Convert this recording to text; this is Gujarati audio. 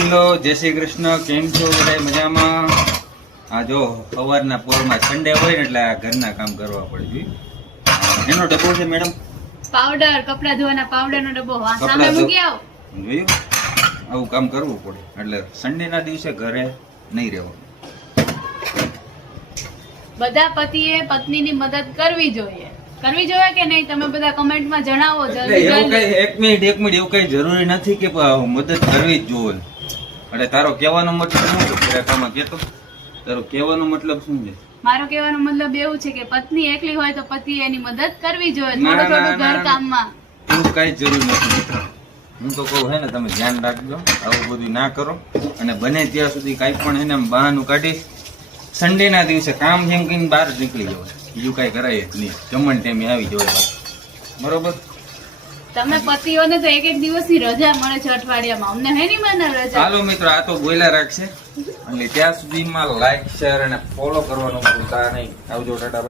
હેલો, જય શ્રી કૃષ્ણ. કેમ છો બધા? મજામાં? આ જો સવારના પોરમાં સન્ડે હોય ને એટલે આ ઘરના કામ કરવા પડે. એનો ડબ્બો છે મેડમ, પાવડર, કપડા ધોવાના પાવડર નો ડબ્બો સામે કપડાં મૂકી આવો. જોયું? આવું કામ કરવું પડે એટલે સન્ડે ના દિવસે ઘરે નહીં રહેવાનું. બધા પતિએ પત્નીની મદદ કરવી જોઈએ કે નહીં? તમે બધા કમેન્ટમાં જણાવો. એટલે એવું કઈ એક મિનિટ એવું કઈ જરૂરી નથી કે મદદ કરવી જ જોઈએ. એટલે તારો કહેવાનો મતલબ શું છે? પ્રેખામાં કેતો તારો કહેવાનો મતલબ શું છે? મારો કહેવાનો મતલબ એવું છે કે પત્ની એકલી હોય તો પતિએ એની મદદ કરવી જોઈએ, ના, થોડું ના, થોડું ઘર ના. કામમાં. એવું કઈ જરૂર નથી. હું તો કહું હે ને, તમે ધ્યાન રાખજો, આવું બધું ના કરો. અને બને ત્યાં સુધી કાંઈ પણ એને બહાનું કાઢીશ. સન્ડે ના દિવસે કામ જેમ કહીને બહાર જ નીકળી જવાય, બીજું કાંઈ કરાય જ નહીં. જમણ ટાઈમે આવી જવાય, બરોબર? તમે પતિઓને તો એક દિવસની રજા મળે છે અઠવાડિયામાં, અમને હે નહીં મને રજા. ચાલો મિત્રો, આ તો બોયલા રાખશે. એટલે ત્યાં સુધીમાં લાઈક, શેર અને ફોલો કરવાનું ભૂલતા નહીં. આવજો, ટાટા.